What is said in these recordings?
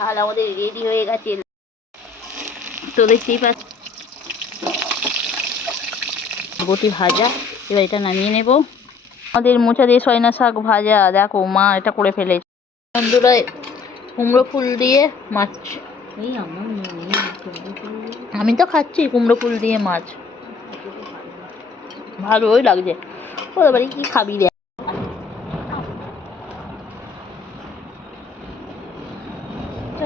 ঝাল আমাদের রেডি হয়ে গেছে। তো দেখতেই পাচ্ছি বটি ভাজা। এবার এটা নামিয়ে নেব। আমাদের মোচা দিয়ে সয়না শাক ভাজা। দেখো মা এটা করে ফেলেছে। বন্ধুরা, কুমড়ো ফুল দিয়ে মাছ। আমি তো খাচ্ছি কুমড়ো ফুল দিয়ে মাছ। ভালোই লাগছে। ওদের বাড়ি কি খাবি রে?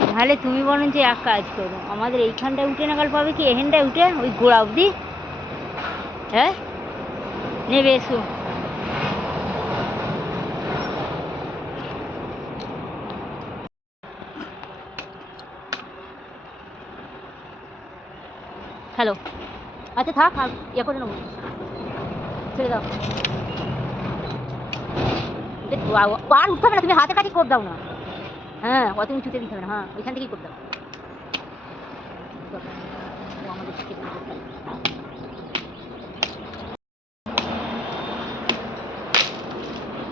নয় তাহলে তুমি বরঞ্চ এক কাজ করো, আমাদের এইখানটায় উঠে নাগাল পাবে কি, এখানটায় উঠে ওই গোড়া অবধি? হ্যাঁ? নেবে, এসো। হ্যালো আচ্ছা থাক, আর ইয়ে করে নেব। ছেড়ে দাও। আর উঠতে হবে না, তুমি হাতে কাছে কোপ দাও না। হ্যাঁ অত উঁচুতে দিতে হবে না হ্যাঁ ওইখান থেকেই কেটে দিতে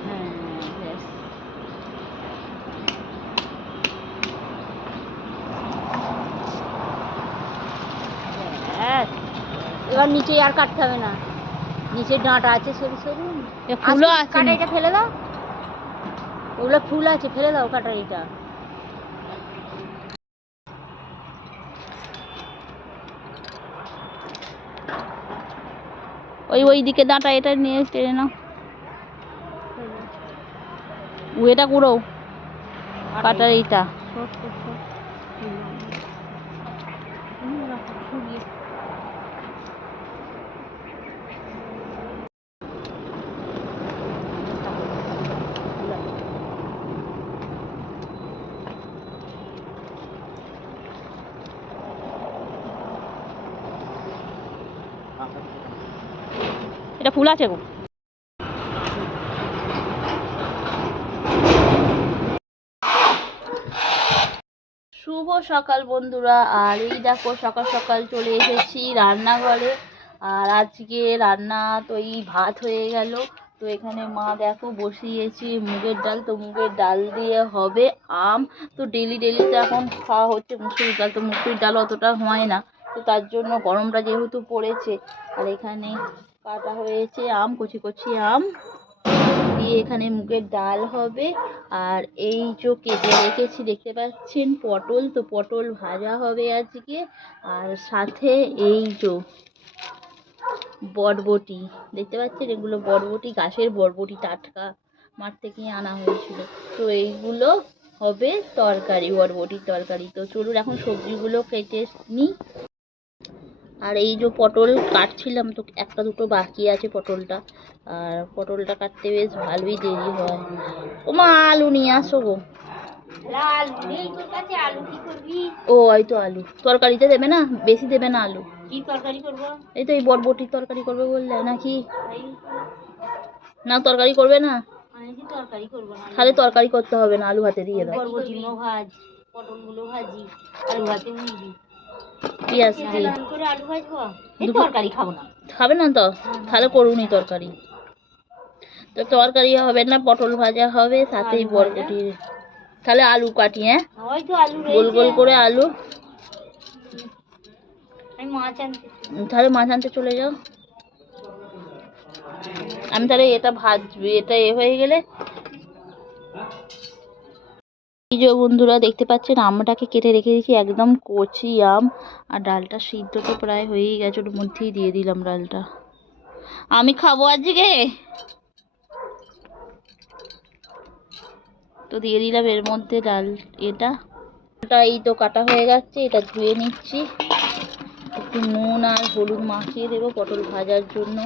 হ্যাঁ। এবার নিচে আর কাটতে হবে না। নিচে ডাঁটা আছে সরু সরু ফুলও আছে কাটা এটা ফেলে দাও। ওগুলো ফুল আছে ফেলে দাও কাটারিটা। ওই ওই দিকে দাঁটা এটা নিয়ে টেনে নাও। এটা কুড়ো কাটার এইটা শর্ট কর, শর্ট। হুম, রাখো, ছড়িয়ে। এটা ফুল আছে গো। শুভ সকাল বন্ধুরা, আর এই দেখো সকাল সকাল চলে এসেছি রান্নাঘরে, আর আজকে রান্না তো এই ভাত হয়ে গেল। তো এখানে মা দেখো বসিয়েছি মুগের ডাল, তো মুগের ডাল দিয়ে হবে আম। তো ডেলি ডেলি তো এখন খাওয়া হচ্ছে, মুসুরির ডাল, তো মুসুরির ডাল অতটা হয় না। তো তার জন্য গরমটা যেহেতু পড়েছে, আর এখানে কাটা হয়েছে আম, কচি কচি আম। দিয়ে এখানে মুগের ডাল হবে, আর এই যে কেটে রেখেছি, দেখতে পাচ্ছেন পটল, তো পটল ভাজা হবে আজকে। আর সাথে এই যে বরবটি, দেখতে পাচ্ছেন? এগুলো বরবটি গাছের বরবটি, টাটকা মাঠ থেকে আনা হয়েছিল। তো এইগুলো হবে তরকারি, বরবটির তরকারি। তো চলুন, এখন সবজিগুলো কেটে নিই। আর এই যে পটল কাটছিলাম তো একটা দুটো বাকি আছে পটলটা। আর পটলটা কাটতে বেশ ভালোই দেরি হয়। ও মা, আলু নিয়ে আসো গো। ও, এই তো আলু। তরকারিতে দেবে না? বেশি দেবে না আলু? তরকারি করব এই তো এই বরবটির তরকারি করবে বললে, নাকি? না, তরকারি করবে না? তাহলে তরকারি করতে হবে না, আলু ভাতে দিয়ে দাও। ভাজ পটলগুলো ভাজি, আলু ভাতে পেঁয়াজ দিয়ে তরকারি খাব না। খাবে না তো? তাহলে করুনি তরকারি। তো তরকারি হবে না পটল ভাজা হবে সাথেই। বরবটি তাহলে আলু কাটি হ্যাঁ? গোল গোল করে আলু। তাহলে মাছ আনতে চলে যাও। আমি তাহলে এটা ভাজবি এটা এ হয়ে গেলে এই যে বন্ধুরা দেখতে পাচ্ছেন, আমটাকে কেটে রেখে দিয়েছি, একদম কচি আম। আর ডালটা সিদ্ধ তো প্রায় হয়েই গেছে, ওর মধ্যেই দিয়ে দিলাম ডালটা। আমি খাব আজকে? তো দিয়ে দিলাম এর মধ্যে ডাল, এটা। এটা এই তো কাটা হয়ে যাচ্ছে এটা ধুয়ে নিচ্ছি। একটু নুন আর হলুদ মাখিয়ে দেবো পটল ভাজার জন্য।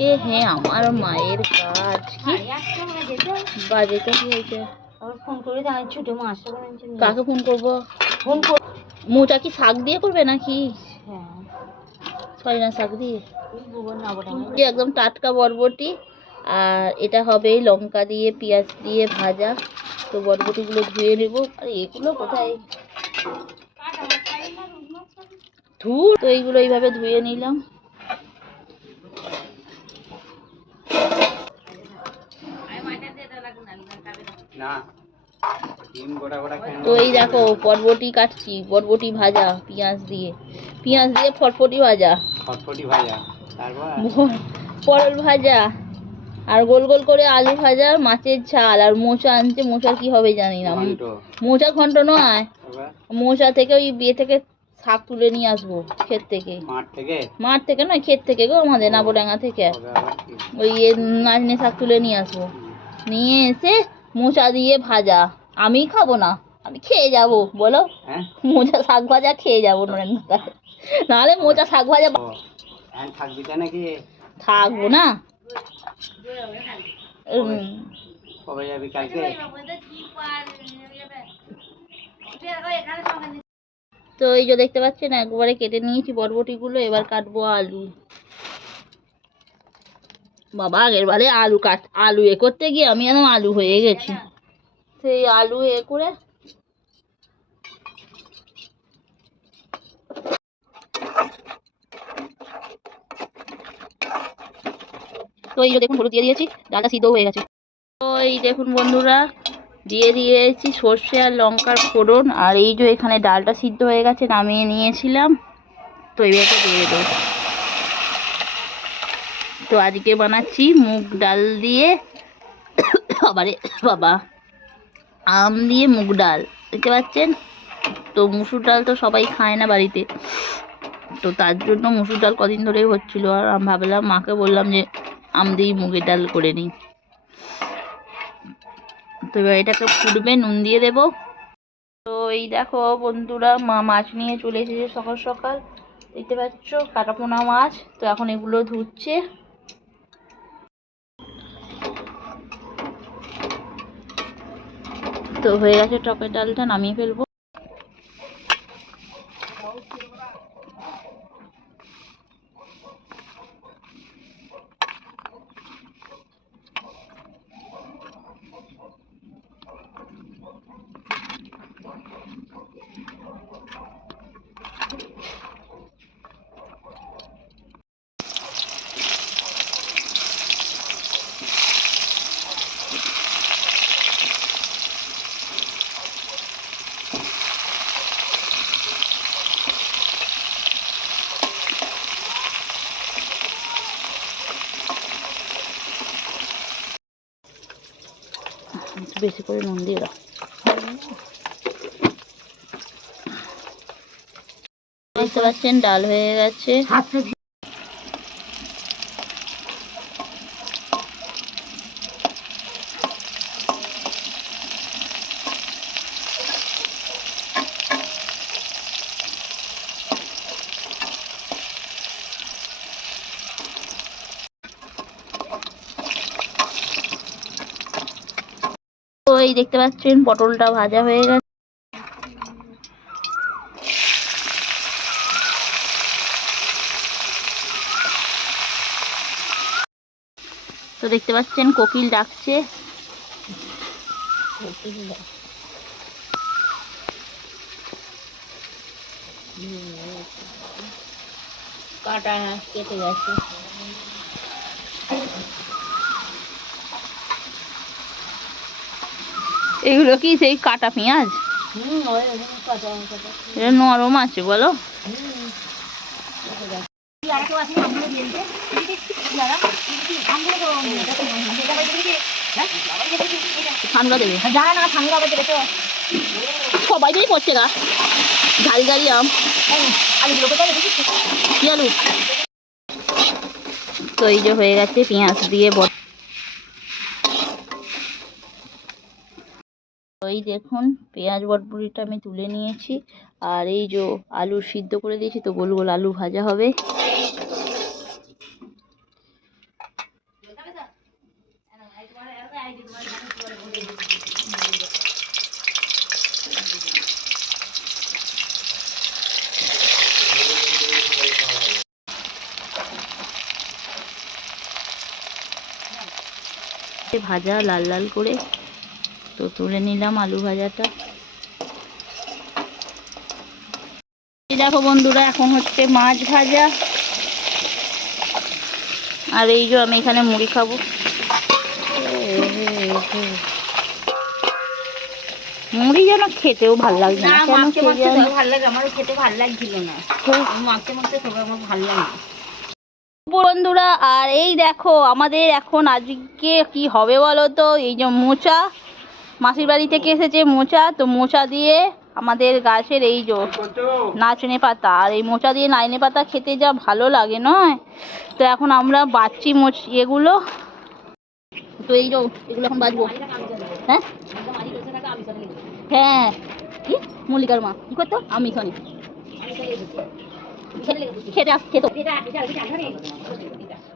আজকে হ্যাঁ আমার মায়ের কাজ। কি? বাজে তো কি হয়েছে? ফোন করে ছোটো কাকে ফোন করব? ফোন কর মোটা কি শাক দিয়ে করবে নাকি? হ্যাঁ। সজনা শাক দিয়ে। যে একদম টাটকা বরবটি আর এটা হবে লঙ্কা দিয়ে পেঁয়াজ দিয়ে ভাজা। তো বরবটিগুলো ধুয়ে নেব। আর এগুলো কোথায়? ধুর। তো এইগুলো এইভাবে ধুয়ে নিলাম না ডিম গোটা গোটা খেয়ে তো এই দেখো বরবটি কাটছি বরবটি ভাজা পেঁয়াজ দিয়ে। পেঁয়াজ দিয়ে ফটফটি ভাজা। ফটফটি ভাজা। তারপর? পটল ভাজা আর গোল গোল করে আলু ভাজা মাছের ঝাল আর মোচা আনছে মোচার কি হবে জানি না। মোচা ঘন্ট নয় মোচা থেকে ওই বিয়ে থেকে শাক তুলে নিয়ে আসব ক্ষেত থেকে। মাঠ থেকে? নয় ক্ষেত থেকে গো আমাদের নাবডাঙ্গা থেকে? ওই ইয়ে নাজনে শাক তুলে নিয়ে আসব। নিয়ে এসে মোচা দিয়ে ভাজা। আমি খাব না আমি খেয়ে যাব বলো। হ্যাঁ? মোচা শাক ভাজা খেয়ে যাব নাহলে মোচা শাক ভাজা থাকবি নাকি? থাকব না। কবে যাবি কালকে? তো এই যে দেখতে পাচ্ছেন একবারে কেটে নিয়েছি বরবটিগুলো এবার কাটবো আলু। বাবা, আগের বারে আলু কাট, আলু এ করতে গিয়ে আমি একদম আলু হয়ে গেছি। সেই আলু এ করে তো এই দেখুন, হলুদ দিয়ে দিয়েছি, ডালটা সিদ্ধ হয়ে গেছে। তো এই দেখুন বন্ধুরা, দিয়ে দিয়েছি সর্ষে আর লঙ্কার ফোড়ন, আর এই যে এখানে ডালটা সিদ্ধ হয়ে গেছে, নামিয়ে নিয়েছিলাম। তো এবারে দিয়ে দেবো। তো আজকে বানাচ্ছি মুগ ডাল দিয়ে, বাবারে, বাবা, আম দিয়ে মুগ ডাল, দেখতে পাচ্ছেন? তো মুসুর ডাল তো সবাই খায় না বাড়িতে। তো তার জন্য মুসুর ডাল কদিন ধরেই হচ্ছিল, আর আমি ভাবলাম, মাকে বললাম যে, আম দিয়ে মুগের ডাল করে নিই। তো এবার এটাকে ফুটবে, নুন দিয়ে দেব। তো এই দেখো বন্ধুরা, মা মাছ নিয়ে চলে এসেছে সকাল সকাল। দেখতে পাচ্ছ, কাটাপোনা মাছ। তো এখন এগুলো ধুচ্ছে। তো হয়ে গেছে টকের ডালটা নামিয়ে ফেলব। বেশি করে নুন দিয়ে দাও। দেখতে পাচ্ছেন ডাল হয়ে গেছে তো এই দেখতে পাচ্ছেন, পটলটা ভাজা হয়ে গেছে। তো দেখতে পাচ্ছেন, কোকিল ডাকছে। কাটা কেটে গেছে। এগুলো কি সেই কাটা পেঁয়াজ? এটা নরম আছে বলো। সবাই যেই করছে গা। ঝাড়ি ঝাড়ি আম। তো এই যে হয়ে গেছে পেঁয়াজ দিয়ে বট ওই দেখুন, পেঁয়াজ বটবড়িটা আমি তুলে নিয়েছি। আর এই যে আলু সিদ্ধ করে দিয়েছি, তো গোল গোল আলু ভাজা হবে। ভাজা লাল লাল করে তো তুলে নিলাম আলু ভাজাটা। দেখো বন্ধুরা এখন হচ্ছে মাছ ভাজা। আর এই যে আমি এখানে মুড়ি খাব। মুড়ি যেন খেতেও ভালো লাগছে না। মাখতে মাখতে জানে? লাগে আমারও খেতে ভালো লাগছিল না। মাখতে মাখতে সবাই আমার ভালো লাগে বন্ধুরা আর এই দেখো আমাদের এখন আজকে কি হবে বলো তো? এই যে মোচা। মাসির বাড়ি থেকে এসেছে মোচা, তো মোচা দিয়ে আমাদের গাছের এই যে নাচনে পাতা, আর এই মোচা দিয়ে নাইনে পাতা খেতে যা ভালো লাগে নয়? তো এখন আমরা বাচ্চি মোচ, এগুলো। তো এই যে এগুলো এখন বাজবো হ্যাঁ? হ্যাঁ। মল্লিকার মা। কি করতো? আমি শনি খেতে আস, খেতো।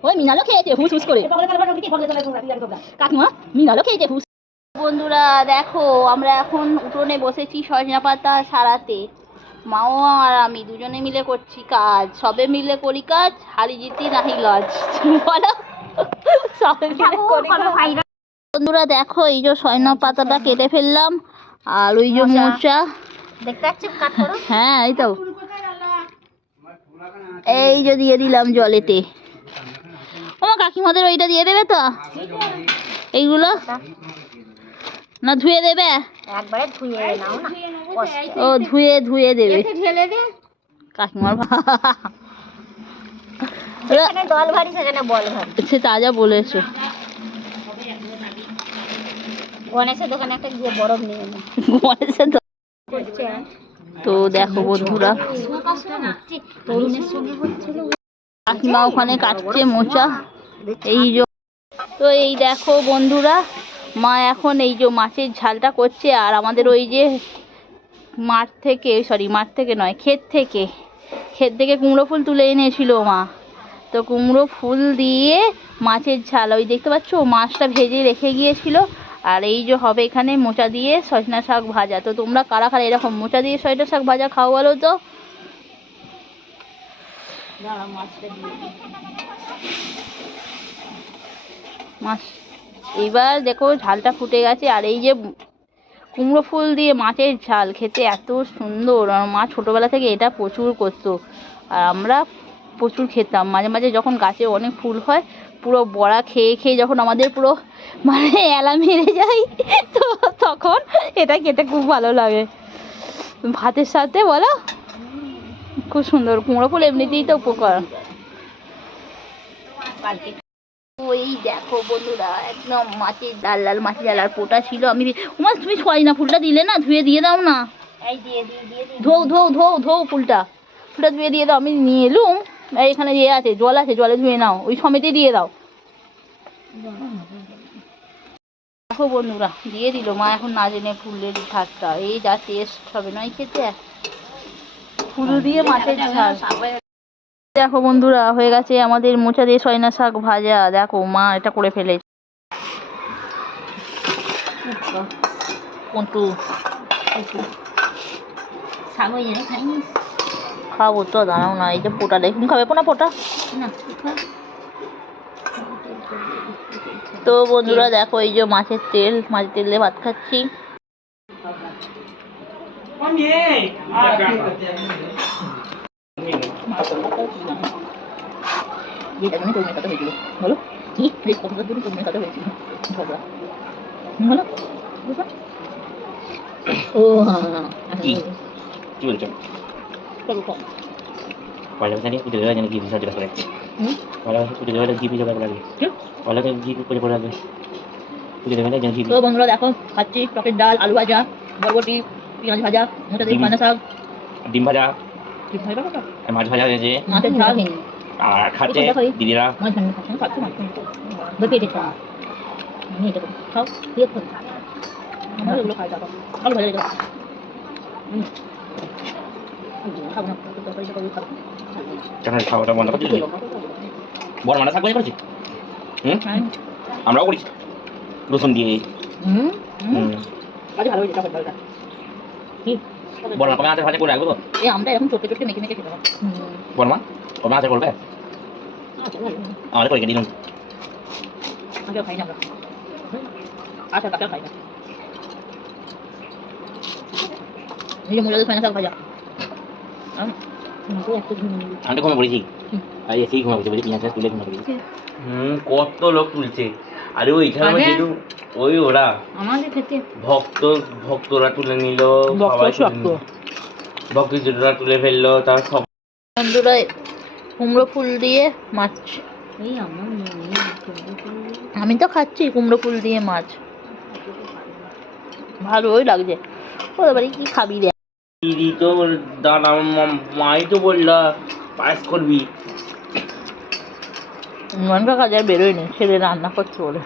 ওই মিনালো খেয়েছে হুস হুস করে। কাকিমা মিনালো খেয়েছে হুস বন্ধুরা দেখো আমরা এখন উঠোনে বসেছি সজনা পাতা সারাতে। মাও আর আমি দুজনে মিলে করছি কাজ। সবে মিলে করি কাজ হারি জিতি নাহি লজ। বলো? সবে মিলে করি বন্ধুরা দেখো এই যে সজনা পাতাটা কেটে ফেললাম আর ওই যে মোচা। হ্যাঁ এই তো। এই যে দিয়ে দিলাম জলেতে। ও কাকিমাদের ওইটা দিয়ে দেবে তো? এইগুলো? না ধুয়ে দেবে? একবারে ধুয়ে নাও না ও ধুয়ে ধুয়ে দেবে। ঢেলে দে। কাকিমার দল ভারী সেখানে বল ভারী। সে তাজা বলেছ। গণেশের দোকানে একটা গিয়ে বরফ নিয়ে নে। গণেশের তো- দেখো বন্ধুরা কাকিমা ওখানে কাটছে মোচা। এই যে তো এই দেখো বন্ধুরা মা এখন এই যে মাছের ঝালটা করছে আর আমাদের ওই যে মাঠ থেকে সরি মাঠ থেকে নয় ক্ষেত থেকে। ক্ষেত থেকে কুমড়ো ফুল তুলে এনেছিল মা। তো কুমড়ো ফুল দিয়ে মাছের ঝাল ওই দেখতে পাচ্ছ? মাছটা ভেজে রেখে গিয়েছিল। আর এই যে হবে এখানে মোচা দিয়ে সজনা শাক ভাজা। তো তোমরা কারা কারা এরকম মোচা দিয়ে সজনা শাক ভাজা খাও বলো তো? মাছটা এবার দেখো ঝালটা ফুটে গেছে, আর এই যে কুমড়ো ফুল দিয়ে মাছের ঝাল, খেতে এত সুন্দর। আর মা ছোটোবেলা থেকে এটা প্রচুর করতো। আর আমরা প্রচুর খেতাম। মাঝে মাঝে যখন গাছে অনেক ফুল হয়, পুরো বড়া খেয়ে খেয়ে যখন আমাদের পুরো মানে এলা মেরে যায় তো তখন এটা খেতে খুব ভালো লাগে। ভাতের সাথে বলো? খুব সুন্দর। কুমড়ো ফুল এমনিতেই তো উপকার। ওই দেখো বন্ধুরা একদম মাছের লাল লাল মাছের লাল আর পোটা ছিল। আমি উমা তুমি সজনা ফুলটা দিলে না ধুয়ে দিয়ে দাও না। ধৌ ধৌ ধৌ ধৌ ফুলটা। ফুলটা ধুয়ে দিয়ে দাও আমি নিয়ে এলুম। এখানে ইয়ে আছে জল আছে জলে ধুয়ে নাও। ওই সমেতে দিয়ে দাও। দেখো বন্ধুরা দিয়ে দিল। মা এখন না জেনে ফুলের ঝাড়টা। এই যা টেস্ট হবে নয় খেতে? ফুল দিয়ে মাছের ঝাল দেখো বন্ধুরা হয়ে গেছে আমাদের মোচা দিয়ে সয়না শাক ভাজা। দেখো মা এটা করে ফেলে খাব তো দাঁড়াও না এই যে পোটা দেখুন খাবে পোনা পোটা? না তুই তো বন্ধুরা দেখো এই যে মাছের তেল মাছের তেল দিয়ে ভাত খাচ্ছি। যেটা জন্য তোর মেয়ে কথা হয়েছিল বলো কি এই কথাটার জন্য তোর মেয়ে কথা হয়েছিল ঝগড়া বলো বুঝলো? ও হ্যাঁ কি? কি বলছো চলো কম পয়লা বৈশাখে পুজো দেওয়া যেন ঘি পিঠা যেটা করে হুম? পয়লা বৈশাখে পুজো দেওয়া ঘি পিঠা লাগে কি? পয়লা বৈশাখে ঘি পুজো করে লাগবে পুজো দেওয়া যেন ঘি তো বন্ধুরা দেখো খাচ্ছি টকের ডাল আলু ভাজা বরবটি পেঁয়াজ ভাজা মোটা দিয়ে পানা শাক ডিম ভাজা ঠিক ভাই বাবা আর মাছ ভাজা হয়েছে। মাছের ঝাল আর খাচ্ছে দিদিরা। মাছ ভাঙে খাচ্ছি খাচ্ছি মাছ ভাঙে পেটে খাওয়া আমি এটা করি খাও দিয়ে খাও আমার এগুলো খাই যাব। আলু ভাজা এটা হুম খাব না তরকারিটা করব খাব। কেন খাওয়াটা বন্ধ করছি বড় মানা থাকবে করেছি হুম? হ্যাঁ। আমরাও করেছি রসুন দিয়ে। হুম হুম। হুম। ভালো হয়েছে কি? মা আছে ভাজা করে রাখব তো। এই আমটা এখন চটকে চটকে মেখে মেখে খেতে হবে। হুম। বড় মা মা করবে? আমাদের করে দিলাম আগে খাই না আচ্ছা কাকা খাই না এই না ভাজা আম, পড়েছি। আর এসেই ঘুমিয়ে পড়েছি বুঝলি পিঁয়াজ তুলে ঘুমিয়ে পড়েছি হুম কত লোক তুলছে। আরে ওইখানে যেটু ওই ওরা আমাদের ক্ষেত্রে ভক্ত ভক্তরা তুলে নিল ভক্ত সবাই তুলে ভক্ত যেটা তুলে ফেলল তার সব বন্ধুরা কুমড়ো ফুল দিয়ে মাছ। আমি তো খাচ্ছি কুমড়ো ফুল দিয়ে মাছ। ভালোই লাগছে। ওদের বাড়ি কি খাবি রে? দিদি তো দাদা মাই তো বললা পাস করবি। মনটা কাজ আর বেরোয় নি ছেলে রান্না করছে বলে।